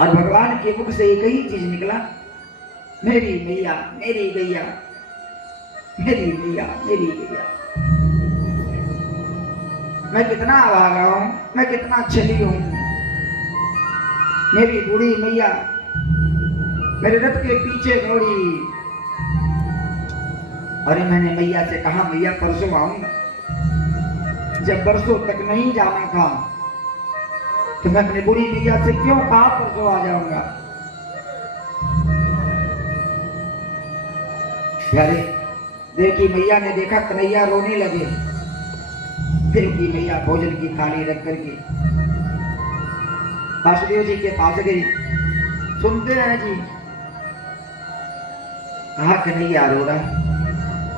और भगवान के मुख से एक ही चीज निकला, मेरी मैया मेरी गैया, मेरी मैया मेरी गैया। मैं कितना अभागा हूं, मैं कितना छली हूं, मेरी बूढ़ी मैया मेरे रथ के पीछे दौड़ी। और मैंने मैया से कहा, मैया परसों आऊंगा। जब बरसों तक नहीं जाना था तो मैं अपनी बूढ़ी मैया से क्यों कहा परसों आ जाऊंगा। यारे देखी मैया ने देखा कन्हैया रोने लगे। फिर की मैया भोजन की थाली रख करके वासुदेव जी के पास गई। सुनते हैं जी, कहा कन्हैया रो रहा है।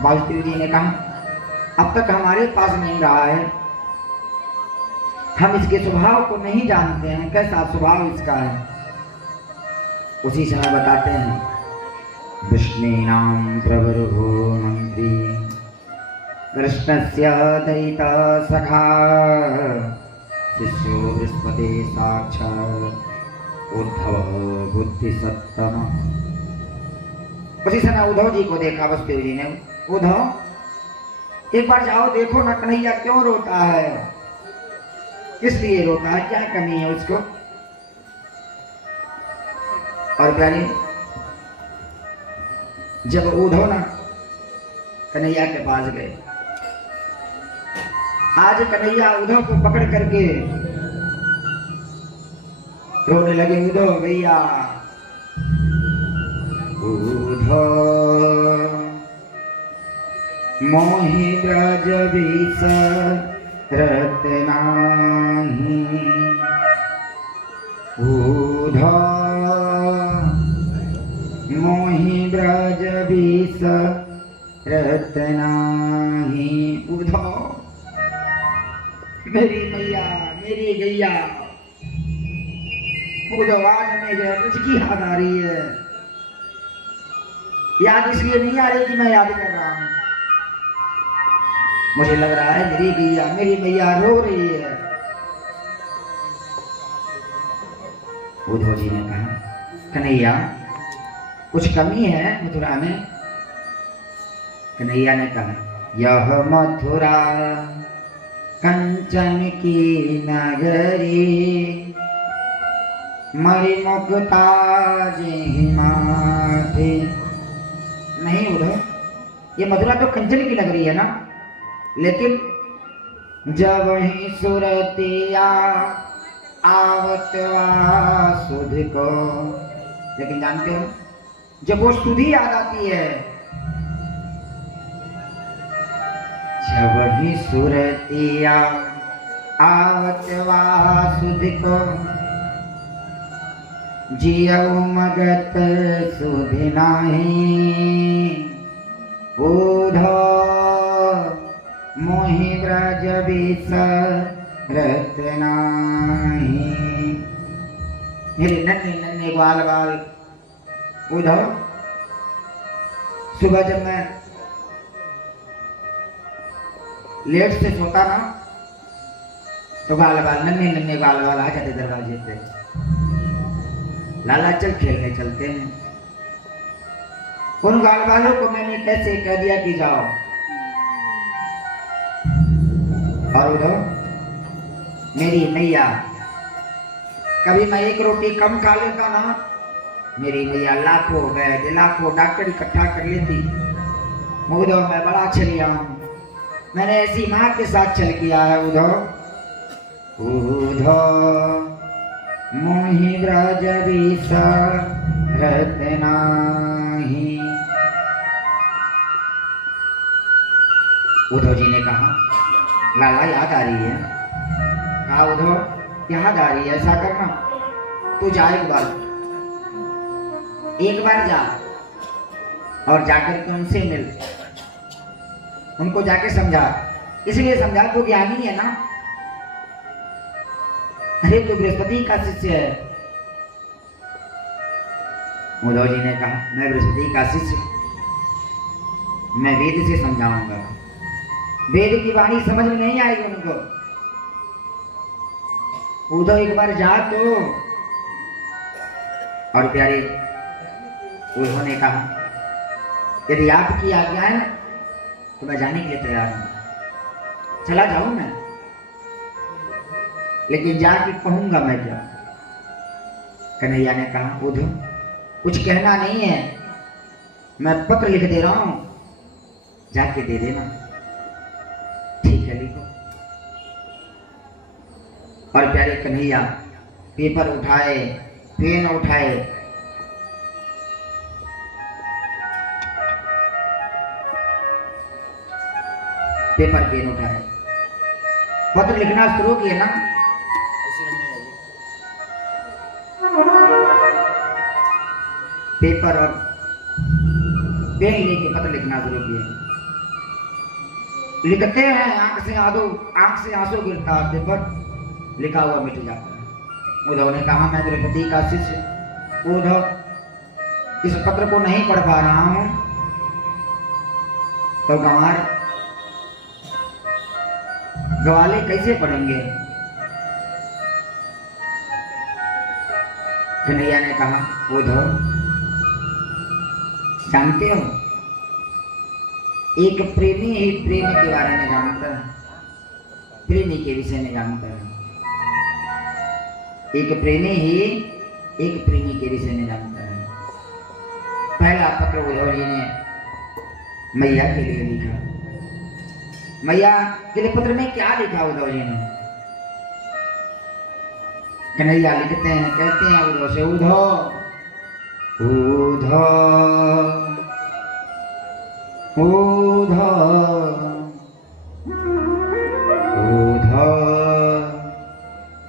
वासुदेव जी ने कहा, अब तक हमारे पास नहीं रहा है, हम इसके स्वभाव को नहीं जानते हैं, कैसा स्वभाव इसका है। उसी समय बताते हैं, विष्णुनाम प्रभुर्भो मंत्री कृष्णस्य दयिता सखा शिष्यो बृहस्पति साक्षात् उद्धव बुद्धि सत्तम। उसी समय उद्धव जी को देखा वसुदेव जी ने। उद्धव एक बार जाओ देखो ना कन्हैया क्यों रोता है, किस लिए रोता है, क्या कमी है उसको। और प्यारे जब उद्धव ना कन्हैया के पास गए, आज कन्हैया उद्धव को पकड़ करके रोने लगे। उद्धव भैया उद्धव मोहि ब्रज बिसरत नाही, उद्धव मोहि ब्रज बिसरत नाही। उद्धव मेरी मैया मेरी गैया। उद्धव आज हमें मुझकी याद आ रही है। याद इसलिए नहीं आ रही कि मैं याद कर रहा हूं, मुझे लग रहा है मेरी गैया मेरी मैया रो रही है। उद्धव जी ने कहा, कन्हैया कुछ कमी है मथुरा में। कन्हैया ने कहा, यह मथुरा कंचन की नगरी, मरी मुक्ता जी माथे। नहीं उद्धव, ये मथुरा तो कंचन की नगरी है ना, लेकिन जब ही सुरतिया आवत सुध को, लेकिन जानते हो जब वो सुधी याद आती है, जब ही सुरतिया आवत सुध को, जियऊ मगत सुध नाही। उद्धव मोहि ब्रज बिसरत नाही। मेरे नन्हे नन्हे बाल बाल उद्धव, सुबह जब मैं लेट से सोता ना तो बाल बाल नन्हे नन्हे बाल बाल आ जाते दरवाजे पे, लाला चल खेलने चलते हैं। उन बाल बालों को मैंने कैसे कह दिया कि जाओ। और उधर मेरी मैया, कभी मैं एक रोटी कम खा लेता ना, मेरी मैया लाखों वैद्य लाखों डॉक्टर इकट्ठा कर लेती। उद्धव मैं बड़ा छलिया हूं, मैंने ऐसी माँ के साथ छल किया है। उद्धव उद्धव मोहि ब्रज बिसरत नाही। उद्धव जी ने कहा, लाला याद आ रही है। कहा उद्धव याद आ रही है, ऐसा करना तू जा एक बार जा और जाकर के उनसे मिल, उनको जाके समझा। इसलिए समझा तो ज्ञानी है ना। अरे तो बृहस्पति का शिष्य है। उद्धव जी ने कहा, मैं बृहस्पति का शिष्य, मैं वेद से समझाऊंगा। वेद की वाणी समझ में नहीं आएगी उनको। उद्धव एक बार जा तो और प्यारे उन्होंने कहा यदि आपकी आज्ञा है तो मैं जाने के लिए तैयार हूं, चला जाऊं मैं, लेकिन जाके कहूंगा मैं क्या? कन्हैया ने कहा उधो कुछ कहना नहीं है, मैं पत्र लिख दे रहा हूं, जाके दे देना। ठीक है लिखो। और प्यारे कन्हैया पेपर उठाए, पेन उठाए, पेपर पेन उठाए, पत्र लिखना शुरू किए ना। पेपर और पेन लेके पत्र लिखना शुरू किए। लिखते हैं, आंख से आंसू गिरता, पेपर लिखा हुआ मिट जाता है। उद्धव ने कहा मैं द्रौपदी का शिष्य उद्धव इस पत्र को नहीं पढ़ पा रहा हूं, तो गवाले कैसे पढ़ेंगे? कन्हैया ने कहा उद्धव जानते हो एक प्रेमी ही प्रेमी के बारे में जानता है, प्रेमी के विषय में जानता है। एक प्रेमी ही एक प्रेमी के विषय में जानता है। पहला पत्र उद्धव जी ने मैया के लिए लिखा। मैया तेरे पत्र में क्या लिखा उद्धव जी ने? कन्हैया लिखते हैं, कहते हैं उद्धव से उद्धव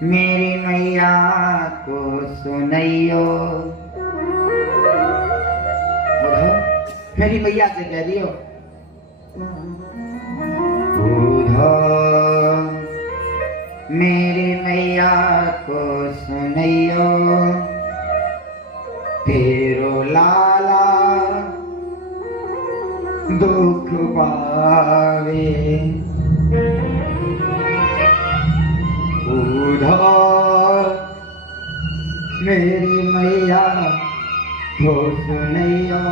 मेरी मैया को सुनैयो। मेरी मैया से कह दियो मेरी मैया को सुनैयो, तेरो लाला दुख पावे। उधर मेरी मैया को सुनैयो,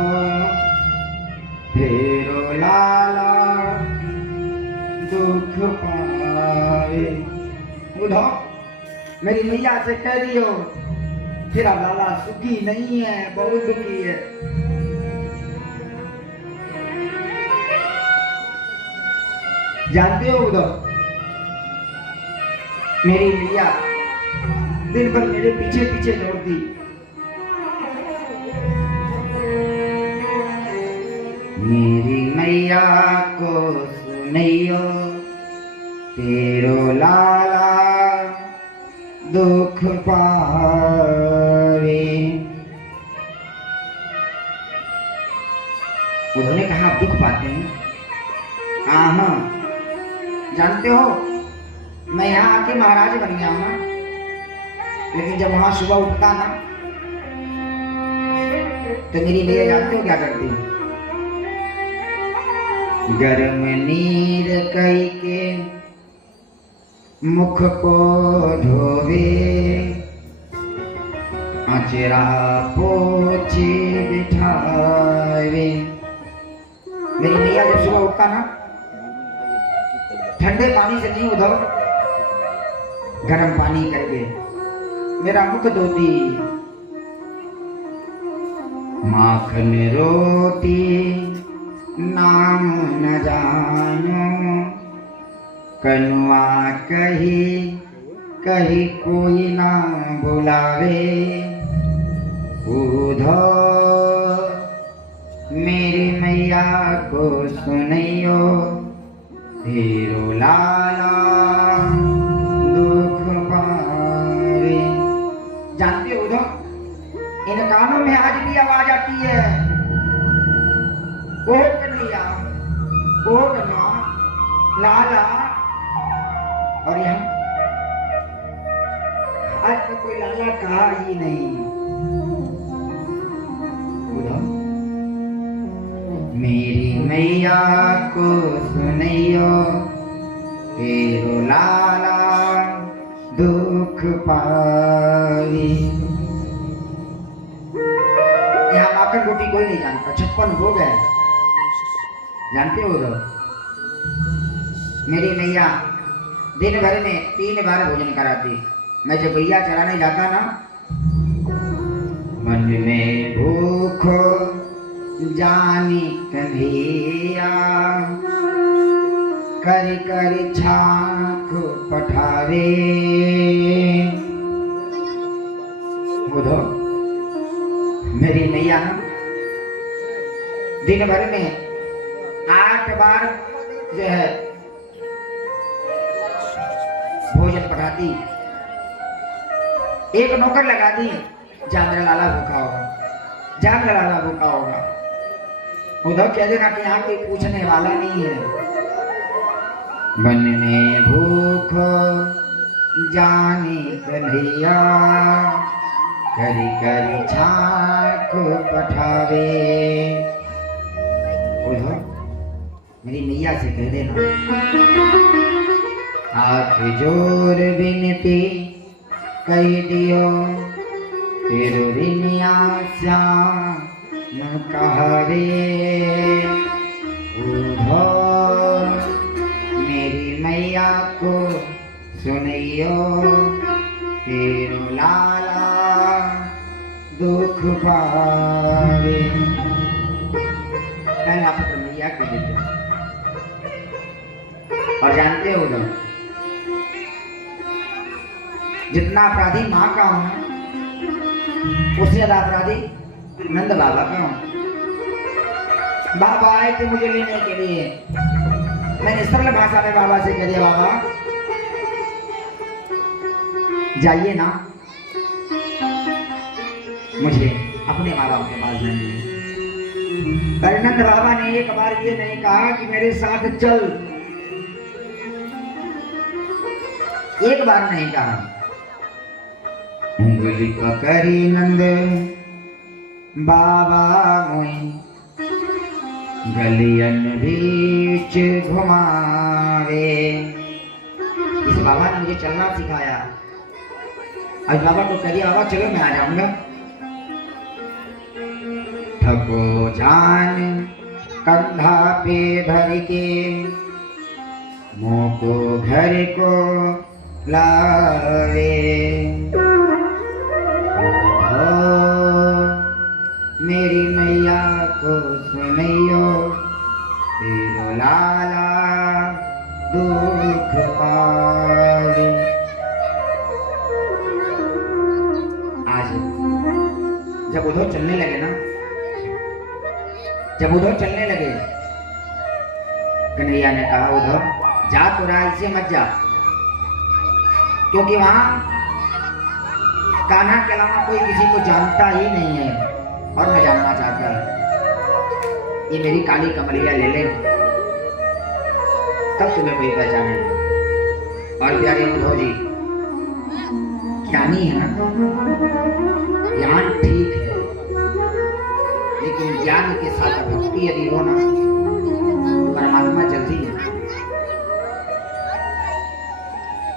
तेरो लाला दुख पावे। उधर मेरी मैया से कह दियो तेरा लाला सुखी नहीं है, बहुत दुखी है। जानते हो उद्धव मेरी मैया दिन भर मेरे पीछे पीछे दौड़ती, मेरी मैया को सुनैयो, तेरो लाला दुख पावे। उन्होंने कहा आप दुख पाते हैं? हाँ, जानते हो मैं यहाँ आके महाराज बन गया हूँ, लेकिन जब वहां सुबह उठता ना तो मेरी मैया जानते हो क्या करती है? गर्म नीर कई के मुख को धोवे, आचरा पोछे बिठावे। मेरी मैया जब सुबह उठता ना ठंडे पानी से नहीं उद्धव, गर्म पानी करके मेरा मुख धोती, माखन रोटी नाम न जानो, कनुआ कही कही कोई ना बुलावे। उधर मेरी मैया को सुनैयो, तेरो लाला दुख पावे। जानते हो उधर इन कानों में आज भी आवाज आती है, ओ कन्हैया, ओ कन्हैया, लाला। और यहाँ आज तो कोई लाला कहा ही नहीं। मेरी मैया को सुनैयो, तेरो लाला दुख पावे। माखन रोटी कोई नहीं जानता, 56 भोग है, जानते हो? तो मेरी मैया दिन भर में 3 बार भोजन कराती। मैं जब गैया चराने जाता ना, मन में भूख जानी कन्हैया, कर कर छाख पठावे। बुधो मेरी मैया ना दिन भर में 8 बार जो है भोजन पठाती। एक नौकर लगा दी, जा मेरा लाला भूखा होगा, जा मेरा लाला भूखा होगा। उधर कह देना कि यहाँ कोई पूछने वाला नहीं है। मन में भूख जानी कन्हैया, करी करी छाख पठावे। उधर मेरी मैया से कह देना, हाथ जोर विनती कह दियो, तेरो ऋणिया श्याम कहवे। मेरी मैया को सुनियो, तेरो लाला दुख पावे। पहला पत्र मैया को देते। और जानते हो लोग, जितना अपराधी माँ का हूं, उससे ज्यादा अपराधी नंद बाबा का हूं। बाबा आए थे मुझे लेने के लिए, मैंने सरल भाषा में बाबा से कह दिया, बाबा जाइए ना, मुझे अपने माँ बाप के पास जाना है। पर नंद बाबा ने एक बार ये नहीं कहा कि मेरे साथ चल, एक बार नहीं कहा। उंगली पकड़ी नंद बाबा मोई, गलियन बीच घुमावे। इस बाबा ने मुझे चलना सिखाया। आज बाबा को कह दिया, बाबा चलो मैं आ जाऊंगा। ठगो जान कंधा पे धर के, मुँह को घर को लावे। मेरी मैया को सुनियो, तेरो लाला दुख पावे। आज जब उधर चलने लगे ना, जब उधर चलने लगे, कन्हैया ने कहा, उधर जा तो रहा, इसे मत जा, क्योंकि वहां कान्हा के अलावा कोई किसी को जानता ही नहीं है और न जानना चाहता है। ये मेरी काली कमलिया ले ले, तब तुम्हें कोई पहचाने। और प्यारे उद्धव जी ज्ञानी है ना, ज्ञान ठीक है, लेकिन ज्ञान के साथ भक्ति यदि हो ना, परमात्मा जल्दी है,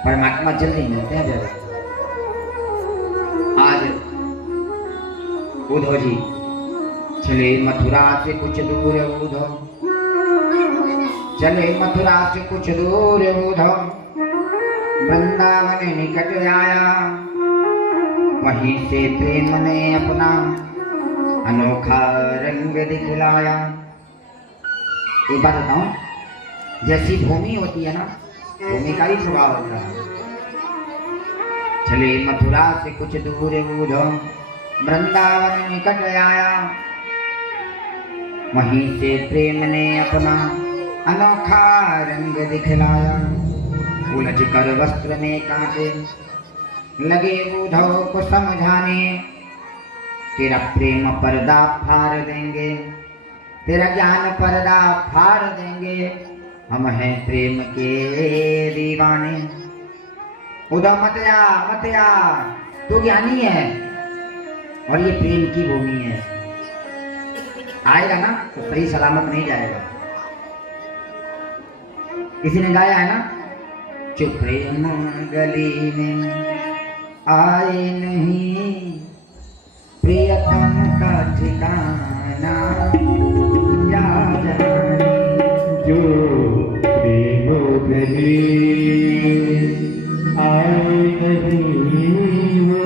परमात्मा जल्दी मिलते हैं। जरा आज उद्धव जी चले मथुरा से कुछ दूर, उद्धव चले मथुरा से कुछ दूर, उद्धव वृंदावन निकट आया। वहीं से प्रेम ने अपना अनोखा रंग दिखलाया। एक बात बताऊं, जैसी भूमि होती है ना, भूमि का ही स्वभाव होता है। चले मथुरा से कुछ दूर, उद्धव वृंदावन निकट आया। वहीं से प्रेम ने अपना अनोखा रंग दिखलाया। उलझ कर वस्त्र में कांटे लगे उद्धव को समझाने, तेरा प्रेम पर्दा फाड़ देंगे, तेरा ज्ञान पर्दा फाड़ देंगे, हम हैं प्रेम के दीवाने। उद्धव मत आ, तू ज्ञानी है और ये प्रेम की भूमि है, आएगा ना तो सही सलामत नहीं जाएगा। किसी ने गाया है ना, जो प्रेम गली में आए नहीं, प्रियतम का ठिकाना जाना या जाने जो प्रेम गले आए नहीं वो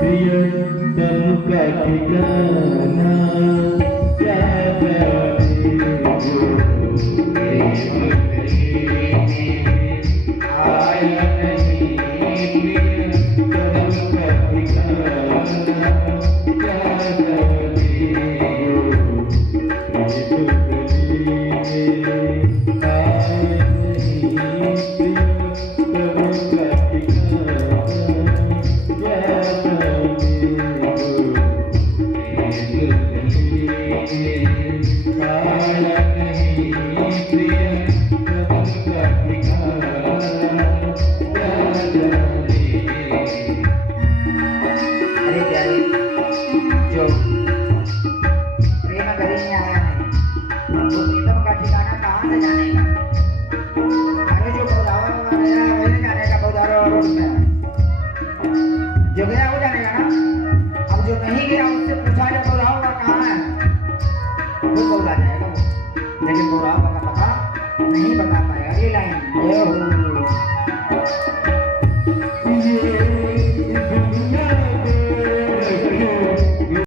प्रियतम का ठिकाना क्या जाने जो प्रेम गले आए नहीं प्रियतम का ठिकाना क्या जाने जो प्रेम अरे प्यारे जो प्रेम करने आया है तो प्रीतम का ठिकाना कहाँ से जानेगा? अरे जो गोदावरी में गया है वही जानेगा, गोदावरी रोड में जो गया वो जानेगा ना। अब जो नहीं गया उससे पूछा जाए